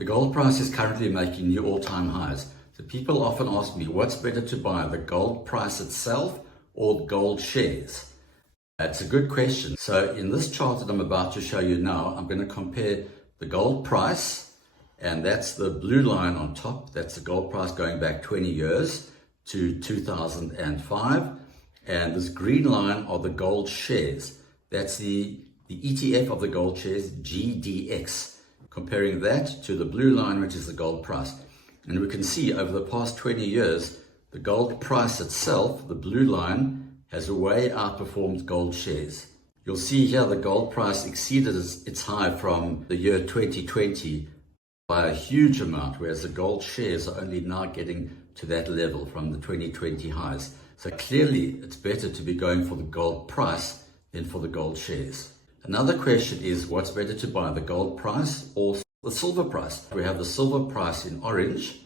The gold price is currently making new all-time highs. So people often ask me, what's better to buy, the gold price itself or gold shares? That's a good question. So in this chart that I'm about to show you now, I'm going to compare the gold price, and that's the blue line on top. That's the gold price going back 20 years to 2005. And this green line are the gold shares. That's the ETF of the gold shares, GDX. Comparing that to the blue line, which is the gold price. And we can see over the past 20 years, the gold price itself, the blue line, has way outperformed gold shares. You'll see here the gold price exceeded its high from the year 2020 by a huge amount, whereas the gold shares are only now getting to that level from the 2020 highs. So clearly it's better to be going for the gold price than for the gold shares. Another question is, what's better to buy, the gold price or the silver price? We have the silver price in orange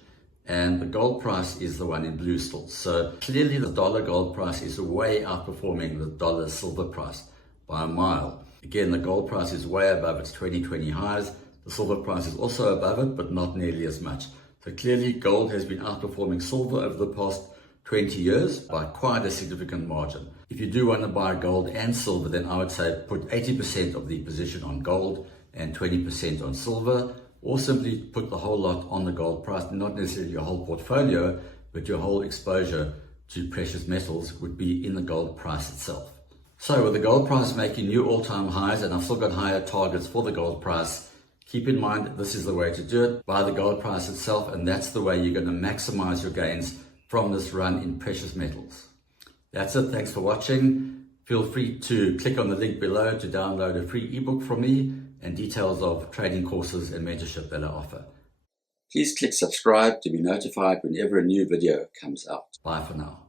and the gold price is the one in blue still. So clearly the dollar gold price is way outperforming the dollar silver price by a mile. Again, the gold price is way above its 2020 highs. The silver price is also above it, but not nearly as much. So clearly gold has been outperforming silver over the past 20 years by quite a significant margin. If you do want to buy gold and silver, then I would say put 80% of the position on gold and 20% on silver, or simply put the whole lot on the gold price, not necessarily your whole portfolio, but your whole exposure to precious metals would be in the gold price itself. So with the gold price making new all-time highs, and I've still got higher targets for the gold price, keep in mind this is the way to do it. Buy the gold price itself, and that's the way you're going to maximize your gains from this run in precious metals. That's it. Thanks for watching. Feel free to click on the link below to download a free ebook from me and details of trading courses and mentorship that I offer. Please click subscribe to be notified whenever a new video comes out. Bye for now.